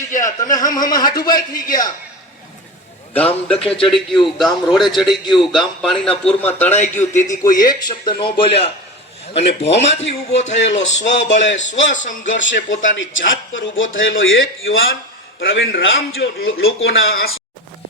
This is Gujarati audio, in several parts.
થઈ ગયા, તમે હમ હાટુભાઈ થઈ ગયા. ગામ ડખે ચડી ગયું, ગામ રોડે ચડી ગયું, ગામ પાણીના પૂરમાં તણાઈ ગયું. તેથી કોઈ એક શબ્દ ન બોલ્યા અને ભોમાંથી ઉભો થયેલો સ્વબળે સ્વ સંઘર્ષે પોતાની જાત પર ઉભો થયેલો એક યુવાન પ્રવીણ રામ જો લોકોના આંસુ.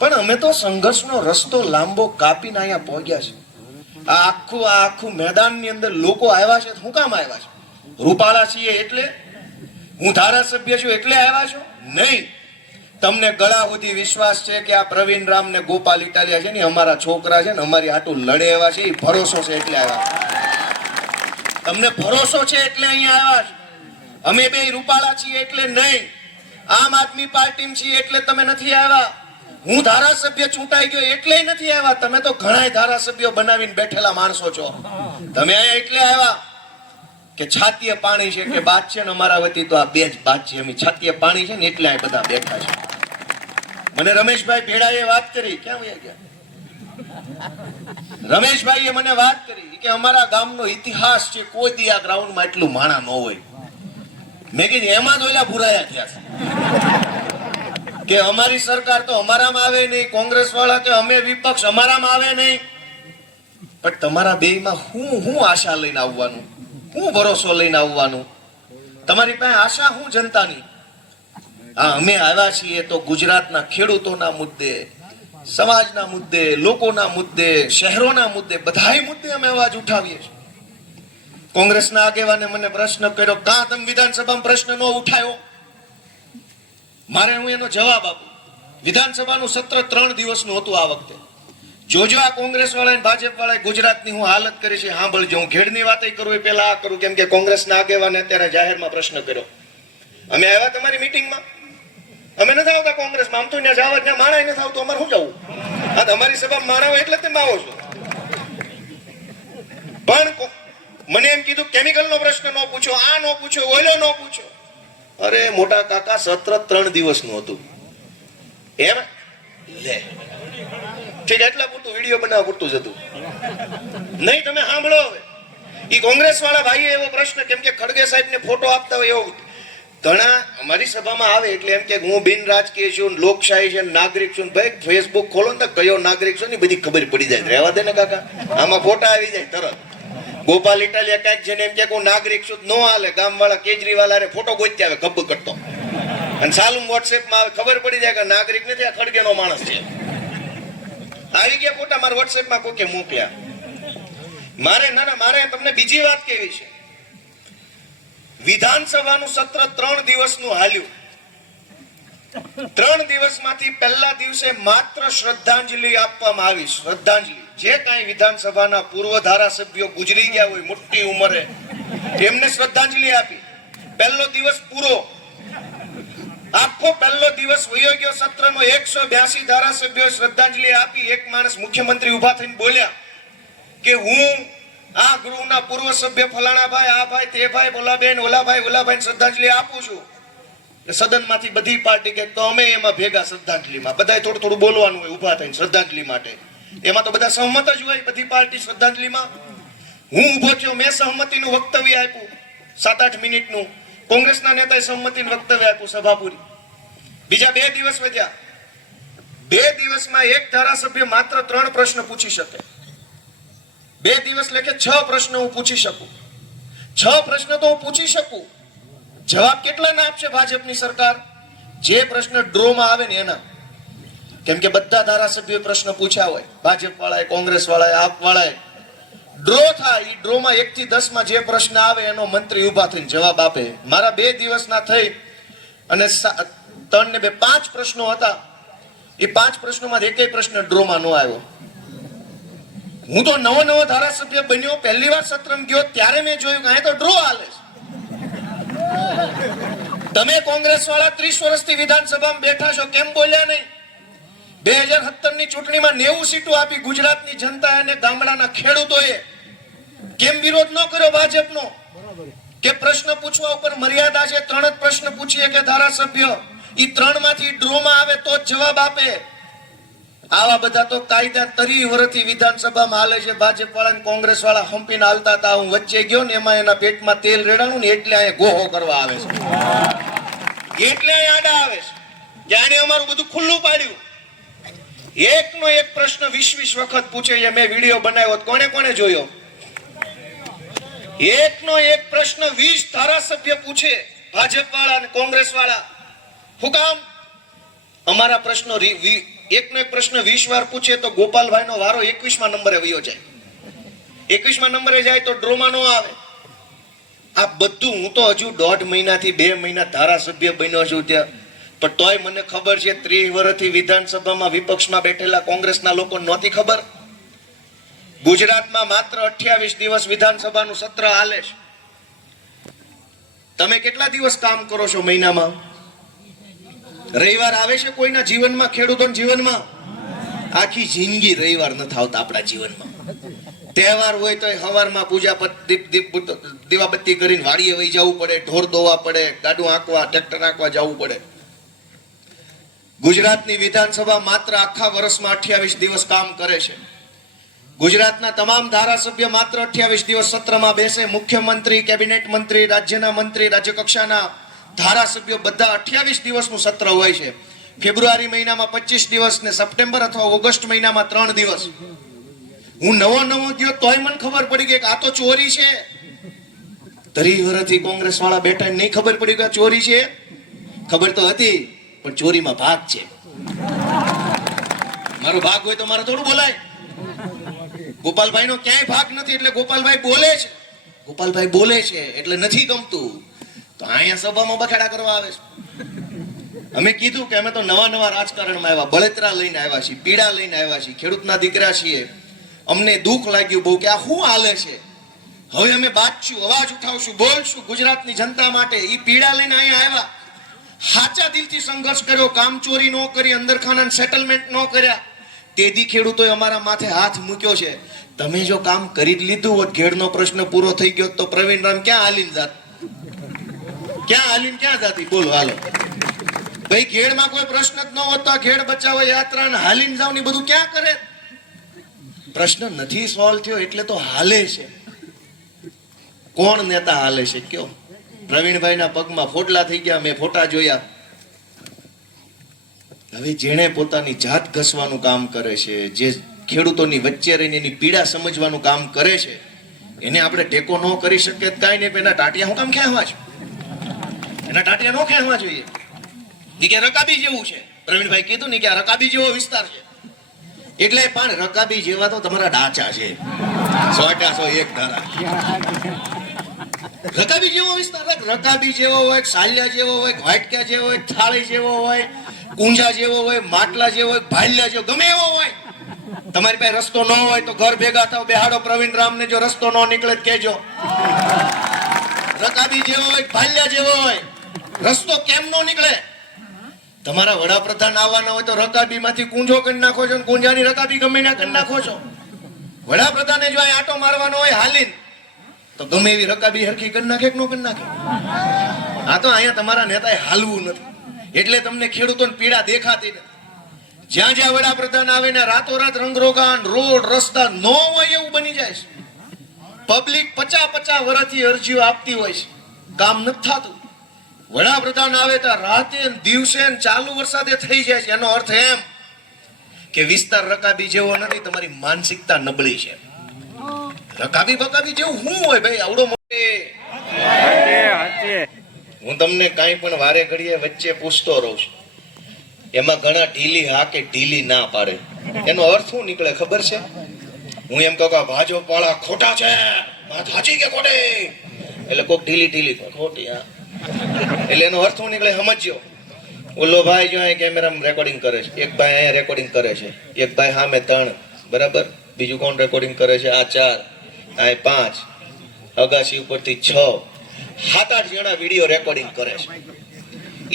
પણ અમે તો સંઘર્ષનો રસ્તો લાંબો કાપીને અહીંયા પહોંચ્યા છે. આ આખું મેદાનની અંદર લોકો આવ્યા છે. શું કામ આવ્યા છે? રૂપાળા છીએ એટલે? હું ધારાસભ્ય છું એટલે આવ્યા છો? નહીં. તમને ગળા સુધી વિશ્વાસ છે કે આ પ્રવીણ રામ ને ગોપાલ ઇટાલિયા છે ને અમારા છોકરા છે ને અમારી હાટું લડે એવા છે. એ ભરોસો છે એટલે આવ્યા. તમને ભરોસો છે એટલે અહીંયા આવ્યા છો. અમે બે રૂપાળા છીએ એટલે નહીં. આમ આદમી પાર્ટી છીએ એટલે તમે નથી આવ્યા. હું ધારાસભ્ય ચૂંટાઈ ગયો એટલે નથી આવ્યા. તમે તો ઘણા ધારાસભ્યો બનાવીને બેઠેલા માણસો છો. તમે અહીંયા એટલે આવ્યા કે છાતીએ પાણી છે કે બાદ છે ને અમારા વતી તો આ બે જ બાદ છે. અમે છાતીએ પાણી છે ને એટલે આ બધા બેઠા છે. મને રમેશભાઈ ભેડાએ વાત કરી. ક્યાં ગયા? રમેશભાઈએ મને વાત કરી કે અમારા ગામનો ઇતિહાસ છે, કોઈ દી આ ગ્રાઉન્ડમાં એટલું માણા ન હોય. મેં કીધું એમાં જ ઓલા ભુરાયા થયા કે અમારી સરકાર તો અમારામાં આવે નહીં, કોંગ્રેસ વાળા કે અમે વિપક્ષ અમારામાં આવે નહીં. પણ તમારા બેયમાં હું આશા લઈને આવવાનું, હું ભરોસો લઈને આવવાનું? તમારી પાસે આશા હું જનતાની? હા, અમે આવ્યા છીએ તો ગુજરાતના ખેડૂતોના મુદ્દે, સમાજના મુદ્દે, લોકોના મુદ્દે, શહેરોના મુદ્દે, બધાય મુદ્દે અમે અવાજ ઉઠાવીએ છીએ. કોંગ્રેસના આગેવાને મને પ્રશ્ન કર્યો, કાં તમે વિધાનસભામાં પ્રશ્ન ન ઉઠાયો? મારે હું એનો જવાબ આપું. વિધાનસભાનું સત્ર 3 દિવસનું હતું આ વખતે. જોજો આ કોંગ્રેસ વાળા અને ભાજપ વાળા ગુજરાતની હું હાલત કરી છે સાંભળજો. હું ઘેડની વાત કરું એ પહેલા આ કરું, કેમ કે કોંગ્રેસના આગેવાને અત્યારે જાહેરમાં પ્રશ્ન કર્યો. અમે આવ્યા તમારી મીટિંગમાં? અમે નથી આવતા કોંગ્રેસમાં. આમ તો ત્યાં જવા ત્યાં માણા નથી આવતું, અમારે શું જવું? હા, તમારી સભામાં માણા હોય એટલે તમે આવો છો. પણ મને એમ કીધું કેમિકલનો પ્રશ્ન ન પૂછો, આ ન પૂછો, ઓઈલો ન પૂછો. અરે મોટા કાકા, સત્ર 3 દિવસનું હતું. એમ લે ઠીક, એટલા પૂરતું વિડીયો બનાવવા પૂરતું જ હતું. નહીં, તમે સાંભળો હવે. એ કોંગ્રેસ વાળા ભાઈએ એવો પ્રશ્ન, કેમ કે ખડગે સાહેબ ને ફોટો આપતા હોય એવો ઘણા અમારી સભામાં આવે એટલે એમ કે હું બિન રાજકીય છું, લોકશાહી છે, નાગરિક છું. ભાઈ ફેસબુક ખોલો ને તો કયો નાગરિક છો ને બધી ખબર પડી જાય. રહેવા દે ને કાકા, આમાં ફોટા આવી જાય તરત. ગોપાલ ઇટાલિયા કઈક છે ને એમ કે હું નાગરિક છું, નો હાલે. ગામ વાળા કેજરીવાલ અરે ફોટો ગોતી આવે ગબ્બ કરતો, અને સાલું વોટ્સએપમાં આવે, ખબર પડી જાય કે નાગરિક નથી, આ ખડગેનો માણસ છે. આવી ગયા ફોટા મારા વોટ્સએપમાં કોકે મોકલ્યા. મારે તમને બીજી વાત કેવી છે. વિધાનસભાનું સત્ર 3 દિવસનું હાલ્યું. 3 દિવસમાંથી પહેલા દિવસે માત્ર શ્રદ્ધાંજલિ આપવામાં આવી. શ્રદ્ધાંજલિ જે કાંઈ વિધાનસભાના પૂર્વ ધારાસભ્યો ગુજરી ગયા હોય મોટી ઉંમરે, એમને શ્રદ્ધાંજલિ આપી. પહેલો દિવસ પૂરો, આખો પહેલો દિવસ વયો ગયો. સત્રનો 182 ધારાસભ્યો શ્રદ્ધાંજલિ આપી. એક માણસ મુખ્યમંત્રી ઉભા થઈને બોલ્યા કે હું આ ગૃહના પૂર્વ સભ્ય ફલાણા ભાઈ, આ ભાઈ, તે ભાઈ, બોલાબેન, ઓલાભાઈ શ્રદ્ધાંજલિ આપું છું. સદનમાંથી બધી પાર્ટી કે તો અમે એમાં ભેગા શ્રદ્ધાંજલિમાં. બધાએ થોડું બોલવાનું હોય ઉભા થઈને શ્રદ્ધાંજલિ માટે. એમાં તો બધા સહમત જ હોય બધી પાર્ટી શ્રદ્ધાંજલિમાં. હું ઉભો થયો, મેં સહમતિનું વક્તવ્ય આપ્યું 7-8 મિનિટનું. કોંગ્રેસના નેતાએ સહમતિનું વક્તવ્ય આપ્યું, સભા પૂરી. બીજા 2 દિવસ વધ્યા. 2 દિવસમાં એક ધારાસભ્ય માત્ર 3 પ્રશ્ન પૂછી શકે. 2 દિવસ લેખે 6 પ્રશ્ન હું પૂછી શકું. 6 પ્રશ્ન તો હું પૂછી શકું. જવાબ કેટલા ના આપશે ભાજપની સરકાર? જે પ્રશ્ન ડ્રોમાં આવે ને એના. કેમ કે બધા ધારાસભ્યોએ પ્રશ્ન પૂછ્યા હોય, ભાજપ વાળાએ, કોંગ્રેસ વાળાએ, આપ વાળાએ. ડ્રો થાય, એ ડ્રોમાં 1 થી 10 માં જે પ્રશ્ન આવે એનો મંત્રી ઉભા થઈને જવાબ આપે. મારા 2 દિવસના થઈ અને 3 ને 2 5 પ્રશ્નો હતા. એ 5 પ્રશ્નોમાં એકેય પ્રશ્ન ડ્રોમાં ન આવ્યો. હું તો નવો ધારાસભ્ય બન્યો, પહેલી વાર સત્રમાં ગયો ત્યારે મેં જોયું કે અહીં તો ડ્રો હાલે છે. તમે કોંગ્રેસ વાળા 30 વર્ષથી વિધાનસભામાં બેઠા છો, કેમ બોલ્યા નહીં? 2017 ની ચૂંટણીમાં 90 સીટો આપી ગુજરાતની જનતા અને ગામડાના ખેડૂતોએ. કેમ વિરોધ ન કર્યો ભાજપનો? કે પ્રશ્ન પૂછવા ઉપર મર્યાદા છે. 3 જ પ્રશ્ન પૂછીએ કે ધારાસભ્ય, એ 3 માંથી ડ્રોમાં આવે તો જ જવાબ આપે. આવા બધા તો કાયદા 30 વર્ષથી વિધાનસભામાં હાલે છે. ભાજપ વાળા અને કોંગ્રેસ વાળા હંપીને હાલતા હતા. હું વચ્ચે ગયો ને એમાં એના પેટમાં તેલ રેડાણું ને એટલે અહીંયા ગોહો કરવા આવે છે. એટલે અહીં આડા આવે છે કે આને અમારું બધું ખુલ્લું પાડ્યું. એકનો એક પ્રશ્ન 20 વખત પૂછે છે. મેં વિડીયો બનાવ્યો, કોને કોને જોયો? એકનો એક પ્રશ્ન 20 ધારાસભ્ય પૂછે, ભાજપ વાળા અને કોંગ્રેસ વાળા. શું કામ? અમારા પ્રશ્નો એકનો એક પ્રશ્ન 20 વાર પૂછે તો ગોપાલભાઈ નો વારો 21મા નંબરે વયો જાય. 21મા નંબરે જાય તો ડ્રોમાં નો આવે. આ બધું હું તો હજુ 1.5 મહિનાથી 2 મહિના ધારાસભ્ય બન્યો છું ત્યાં, પણ તોય મને ખબર છે 30 વર્ષથી વિધાનસભામાં વિપક્ષમાં બેઠેલા કોંગ્રેસના લોકો નહોતી ખબર. ગુજરાતમાં માત્ર 28 દિવસ વિધાનસભાનું સત્ર હાલે છે. તમે કેટલા દિવસ કામ કરો છો મહિનામાં? રવિવાર આવે છે કોઈના જીવનમાં, ખેડૂતોના જીવનમાં? આખી જિંદગી રવિવાર નથી આવતા આપણા જીવનમાં. તહેવાર હોય તો સવારમાં પૂજા દીવાબત્તી કરીને વાડીએ વહી જવું પડે, ઢોર દોવા પડે, ગાડું આંકવા, ટ્રેક્ટર આંકવા જવું પડે. ગુજરાતની વિધાનસભા માત્ર આખા વર્ષમાં 28 દિવસ કામ કરે છે. ગુજરાતના તમામ ધારાસભ્ય માત્ર 28 દિવસ સત્રમાં બેસે. મુખ્યમંત્રી, કેબિનેટ મંત્રી, રાજ્યના મંત્રી, રાજ્ય કક્ષાના ધારાસભ્યો બધા 28 દિવસનું સત્ર હોય છે. ફેબ્રુઆરી મહિનામાં 25 દિવસ ને સપ્ટેમ્બર અથવા ઓગસ્ટ મહિનામાં 3 દિવસ. હું નવો ગયો તોય મને ખબર પડી ગઈ કે આ તો ચોરી છે. 30 વર્ષથી કોંગ્રેસ વાળા બેઠા, નહીં ખબર પડી કે આ ચોરી છે? ખબર તો હતી, પણ ચોરીમાં ભાગ છે. મારો ભાગ હોય તો મારે થોડું બોલાય. ગોપાલભાઈ નો ક્યાંય ભાગ નથી એટલે ગોપાલભાઈ બોલે છે. ગોપાલભાઈ બોલે છે એટલે નથી ગમતું તો અહીંયા સભામાં બખાડા કરવા આવે છે. અમે કીધું કે અમે તો નવા રાજકારણમાં આવ્યા, બળતરા લઈને આવ્યા છીએ, પીડા લઈને આવ્યા છીએ, ખેડૂતના દીકરા છીએ. અમને દુઃખ લાગ્યું બહુ કે આ શું હાલે છે. હવે અમે બાજશું, અવાજ ઉઠાવશું, બોલશું ગુજરાતની જનતા માટે. એ પીડા લઈને અહીંયા આવ્યા. સાચા દિલથી સંઘર્ષ કર્યો, કામ ચોરી ન કરી, અંદરખાના સેટલમેન્ટ ન કર્યા. તેથી ખેડૂતોએ અમારા માથે હાથ મૂક્યો છે. તમે જો કામ કરી જ લીધું હોત, ઘેડનો પ્રશ્ન પૂરો થઈ ગયો તો પ્રવીણ રામ ક્યાં હાલીને જાત? ક્યાં જાતી? બોલો હાલો ભાઈ. ઘેડમાં કોઈ પ્રશ્ન જ ન હોત તો આ ઘેડ બચાવો યાત્રા ને હાલીને જાવ ને બધું ક્યાં કરે? પ્રશ્ન નથી સોલ્વ થયો એટલે તો હાલે છે. કોણ નેતા હાલે છે કયો? પ્રવીણભાઈના પગમાં ફોડલા થઈ ગયા, મેં ફોટા જોયા. હવે જેણે પોતાની જાત ઘસવાનું કામ કરે છે, જે ખેડૂતોની વચ્ચે રહીને એની પીડા સમજવાનું કામ કરે છે, એને આપણે ટેકો ન કરી શકીએ કાંઈ નહીં. એના ટાટિયા હું કામ ખેંચવા છે? એના ટાટિયા ન ખેંચવા જોઈએ. એ કે રકાબી જેવું છે. પ્રવીણભાઈ કીધું ને કે આ રકાબી જેવો વિસ્તાર છે. એટલે પણ રકાબી જેવા તો તમારા ડાચા છે. 100 ધારા રકાબી જેવો વિસ્તાર. રકાબી જેવો હોય, સાલિયા જેવો હોય, વાટક્યા જેવો હોય, થાળી જેવો હોય, કુંજા જેવો હોય, માટલા જેવો હોય, ભાલ્યા જેવો, ગમે એવો હોય. તમારી પાસે રસ્તો ન હોય તો ઘર ભેગા થાવ, બેહાડો પ્રવીણ રામ ને. જો રસ્તો ન નીકળે કેજો. રકાબી જેવો હોય, ભાલ્યા જેવો હોય, રસ્તો કેમ ન નીકળે? તમારા વડાપ્રધાન આવવાના હોય તો રકાબી માંથી કુંજો કરી નાખો છો, કુંજાની રકાબી ગમે ના કરી નાખો છો. વડાપ્રધાને જો અહીં આટો મારવાનો હોય હાલીને તો ગમે એવી રકાબી હરખી કરી નાખે કે ન કરી નાખે? આ તો અહીંયા તમારા નેતાએ હાલવું નથી એટલે તમને ખેડૂતોની પીડા દેખાતી નથી. જ્યાં જ્યાં વડાપ્રધાન આવે ને રાતોરાત રંગરોગાન, રોડ રસ્તા ન હોય એવું બની જાય છે. પબ્લિક 50 વર્ષથી અરજીઓ આપતી હોય છે, કામ નથી થતું. વડાપ્રધાન આવે તો રાતે દિવસે ચાલુ વરસાદે થઈ જાય છે. એનો અર્થ એમ કે વિસ્તાર રકાબી જેવો નથી, તમારી માનસિકતા નબળી છે. રકાબી બકાબી જેવું શું હોય ભાઈ? આવડો મોટે હું તમને કાંઈ પણ વારે ઘડીએ વચ્ચે પૂછતો રહું છું. એમાં ઘણા ઢીલી હા કે ઢીલી ના પાડે. એનો અર્થ શું નીકળે ખબર છે? હું એમ કહું કે ભાજપ વાળા ખોટા છે, વાત સાચી કે ખોટી? એટલે કોક ઢીલી ખોટી. હા, એટલે એનો અર્થ શું નીકળે સમજ્યો? ઓલો ભાઈ જો અહીંયા કેમેરામાં રેકોર્ડિંગ કરે છે, એક ભાઈ અહીંયા રેકોર્ડિંગ કરે છે, એક ભાઈ સામે 3, બરાબર. બીજું કોણ રેકોર્ડિંગ કરે છે? આ 4, આ 5, અગાસી ઉપરથી 6, 7-8 જણા વિડીયો રેકોર્ડિંગ કરે છે.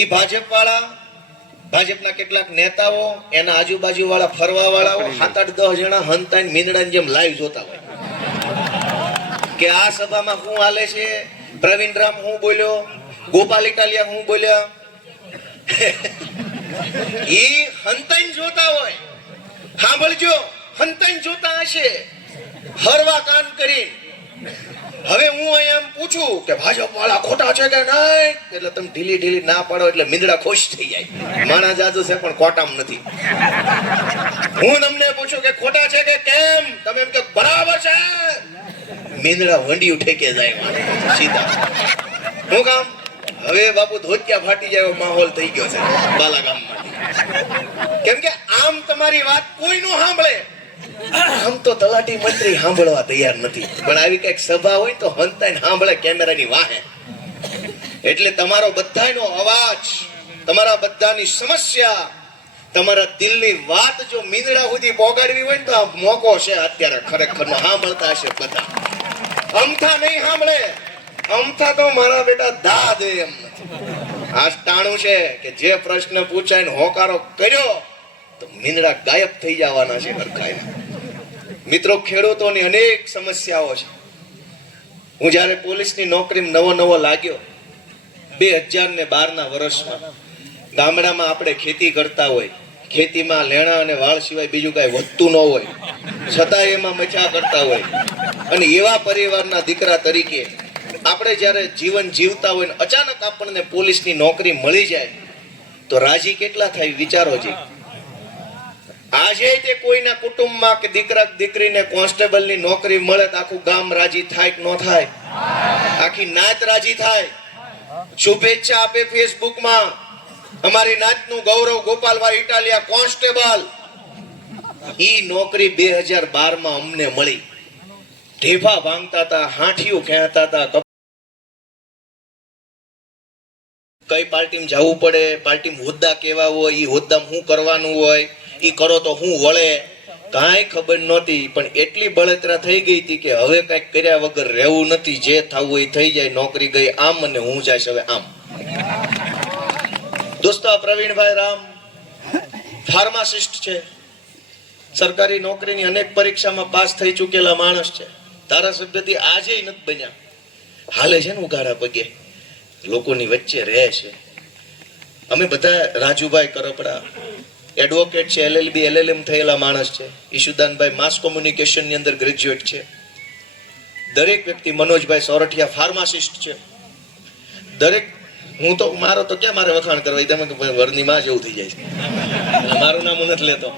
એ ભાજપ વાળા, ભાજપના કેટલાક નેતાઓ, એના આજુબાજુ વાળા ફરવા વાળાઓ 7-8-10 જણા હંતાઈને મીંદડાની જેમ લાઈવ જોતા હોય કે આ સભામાં શું હાલે છે, પ્રવીણ રામ હું બોલ્યો, ગોપાલ ઇટાલિયા હું બોલ્યા. એ હંતાઈને જોતા હોય. સાંભળજો, હંતાઈને જોતા હશે હરવા કાન કરી. હવે હું અહીંયા એમ પૂછું કે ભાજપ વાળા ખોટા છે કે નહીં, એટલે તમે ઢીલી ઢીલી ના પાડો એટલે મીંદડા ખુશ થઈ જાય. માણસ જાજુ છે પણ કોટામ નથી. હું તમને પૂછું કે ખોટા છે કે કેમ, તમે એમ કે બરાબર છે, મીંદડા વંડિયું ઠેકે જાય માણસ સીધા. હું કામ હવે બાપુ ધોતિયા ફાટી જાય એવો માહોલ થઈ ગયો છે બાલાગામમાં. કેમ કે આમ તમારી વાત કોઈ નો સાંભળે. આમ તો તલાટી મંત્રી સાંભળવા તૈયાર નથી, પણ આવી કઈક સભા હોય તો હંતાઈને સાંભળે કેમેરાની વાહે. એટલે તમારો બધાનો અવાજ, તમારા બધાની સમસ્યા, તમારા દિલની વાત જો મીંદડા સુધી પોગાડવી હોય ને તો આ મોકો છે અત્યારે ખરેખર સાંભળતા હશે બધા. અમથા નહીં સાંભળે, અમથા તો મારા બેટા દા દે એમ નથી. આ ટાણું છે કે જે પ્રશ્ન પૂછાય ને હોકારો કર્યો તો મીંદડા ગાયબ થઈ જવાના છે હરખાય. મિત્રો, ખેડૂતોની અનેક સમસ્યાઓ છે. હું જયારે પોલીસની નોકરીમાં નવો લાગ્યો 2012 ના વર્ષમાં, ગામડામાં આપણે ખેતી કરતા હોય, ખેતીમાં લેણા અને વાળ સિવાય બીજું કઈ વધતું ન હોય, છતાં એમાં મજા કરતા હોય, અને એવા પરિવારના દીકરા તરીકે આપણે જયારે જીવન જીવતા હોય ને અચાનક આપણને પોલીસની નોકરી મળી જાય તો રાજી કેટલા થાય વિચારો જી. આજે તે કોઈના કુટુંબમાં કે દીકરા દીકરીને કોન્સ્ટેબલની નોકરી મળે તો આખું ગામ રાજી થાય કે ન થાય? આખી નાત રાજી થાય, શુભેચ્છા આપે ફેસબુકમાં. અમારી નાતનું ગૌરવ ગોપાલભાઈ ઇટાલિયા કોન્સ્ટેબલ, ઈ નોકરી 2012 માં અમને મળી. ઢેફા ભાંગતા હતા, હાંઠીઓ ખેંચતા હતા, કઈ પાર્ટીમાં જવું પડે, પાર્ટીમાં હોદ્દા કેવા હોય, ઈ હોદ્દામાં શું કરવાનું હોય, ઈ કરો તો હું વળે, કાંઈ ખબર નહોતી. પણ એટલી બળતરા થઈ ગઈ હતી કે હવે કઈક કર્યા વગર રહેવું નથી, જે થવું એ થઈ જાય. નોકરી ગઈ આમ અને હું જઈશ હવે આમ. દોસ્તો, આ પ્રવીણભાઈ રામ ફાર્માસિસ્ટ છે, સરકારી નોકરીની અનેક પરીક્ષામાં પાસ થઈ ચૂકેલા માણસ છે. ધારાસભ્યથી આજે નથી બન્યા, હાલે છે ને ઉઘાડા પગે, લોકોની વચ્ચે રહે છે. અમે બધા, રાજુભાઈ કરપડા એડવોકેટ છે, LLB LLM થયેલા માણસ છે, ઈશુદાનભાઈ માસ કોમ્યુનિકેશન ની અંદર ગ્રેજ્યુએટ છે, દરેક વ્યક્તિ, મનોજભાઈ સોરઠિયા ફાર્માસિસ્ટ છે. દરેક, હું તો મારો તો ક્યાં મારે વખાણ કરવા, તમે વરની માં જેવું થઈ જાય છે, મારું નામ હું નથી લેતો.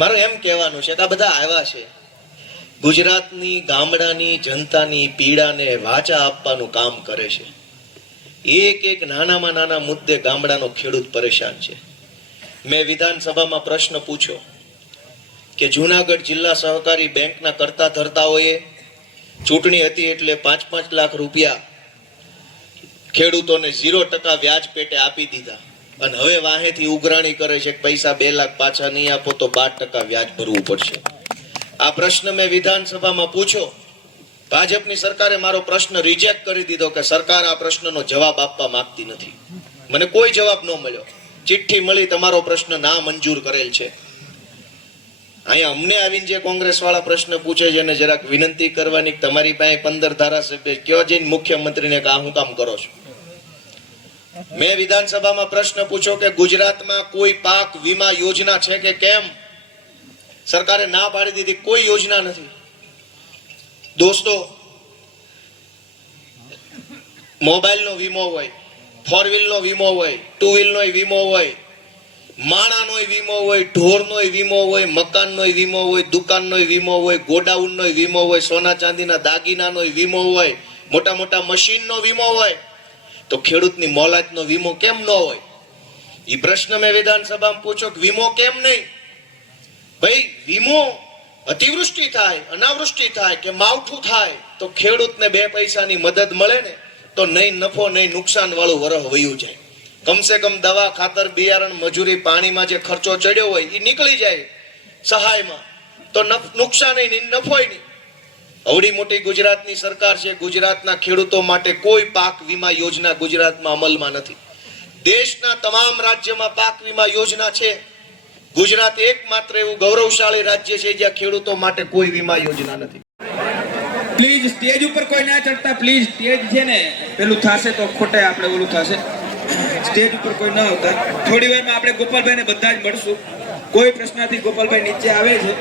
મારું એમ કહેવાનું છે કે આ બધા આવ્યા છે ગુજરાતની ગામડાની જનતાની પીડાને વાચા આપવાનું કામ કરે છે. એક નાનામાં નાના મુદ્દે ગામડાનો ખેડૂત પરેશાન છે. મેં વિધાનસભામાં પ્રશ્ન પૂછ્યો કે જુનાગઢ જિલ્લા સહકારી બેંકના કરતા ધરતાઓએ ચૂંટણી હતી એટલે 5-5 લાખ રૂપિયા ખેડૂતોને 0% વ્યાજ પેટે આપી દીધા, અને હવે વાહેથી ઉઘરાણી કરે છે કે પૈસા 2 લાખ પાછા નહીં આપો તો 12% વ્યાજ ભરવું પડશે. આ પ્રશ્ન મેં વિધાનસભામાં પૂછ્યો. ભાજપની સરકારે મારો પ્રશ્ન રિજેક્ટ કરી દીધો કે સરકાર આ પ્રશ્નનો જવાબ આપવા માંગતી નથી. મને કોઈ જવાબ ન મળ્યો. ચિઠ્ઠી મળી, તમારો પ્રશ્ન ના મંજૂર કરેલ છે. અહીંયા અમને આવીને જે કોંગ્રેસ વાળા પ્રશ્ન પૂછે છે એને જરાક વિનંતી કરવાની, તમારી પાસે 15 ધારાસભ્ય કયો જઈને મુખ્યમંત્રીને કે આ હું કામ કરો છો. મેં વિધાનસભામાં પ્રશ્ન પૂછ્યો કે ગુજરાતમાં કોઈ પાક વીમા યોજના છે કે કેમ? સરકારે ના પાડી દીધી, કોઈ યોજના નથી. દોસ્તો, મોબાઈલનો વીમો હોય, 4 વ્હીલનો વીમો હોય, 2 વ્હીલનો વીમો હોય, માણાનો વીમો હોય, ઢોરનો વીમો હોય, મકાનનો વીમો હોય, દુકાનનો વીમો હોય, ગોડાઉનનો વીમો હોય, સોના ચાંદીના દાગીનાનો વીમો હોય, મોટા મોટા મશીનનો વીમો હોય, તો ખેડૂતની મોલાતનો વીમો કેમ ન હોય? એ પ્રશ્ન મેં વિધાનસભામાં પૂછ્યો કે વીમો કેમ નહીં? ભાઈ, વીમો અતિવૃષ્ટિ થાય, અનાવૃષ્ટિ થાય કે માવઠું થાય તો ખેડૂતને 2 પૈસાની મદદ મળે ને, તો નહીં નફો નહીં નુકસાન વાળું વરહ વયું જાય. કમસે કમ દવા, ખાતર, બિયારણ, મજૂરી, પાણીમાં જે ખર્ચો ચડ્યો હોય એ નીકળી જાય સહાયમાં, તો નુકસાન નહીં, નફો નહીં. અવડી મોટી ગુજરાતની સરકાર છે, ગુજરાતના ખેડૂતો માટે કોઈ પાક વીમા યોજના ગુજરાતમાં અમલમાં નથી. દેશના તમામ રાજ્યમાં પાક વીમા યોજના છે. ગુજરાત એકમાત્ર એવું ગૌરવશાળી રાજ્ય છે જ્યાં ખેડૂતો માટે કોઈ વીમા યોજના નથી. પ્લીઝ સ્ટેજ ઉપર કોઈ ના ચડતા, પ્લીઝ. સ્ટેજ છે ને પેલું થશે તો ખોટે આપણે ઓલું થશે. સ્ટેજ ઉપર કોઈ ન આવતા. થોડી વારમાં આપણે ગોપાલભાઈને બધા જ મળશું. કોઈ પ્રશ્નથી ગોપાલભાઈ નીચે આવે છે.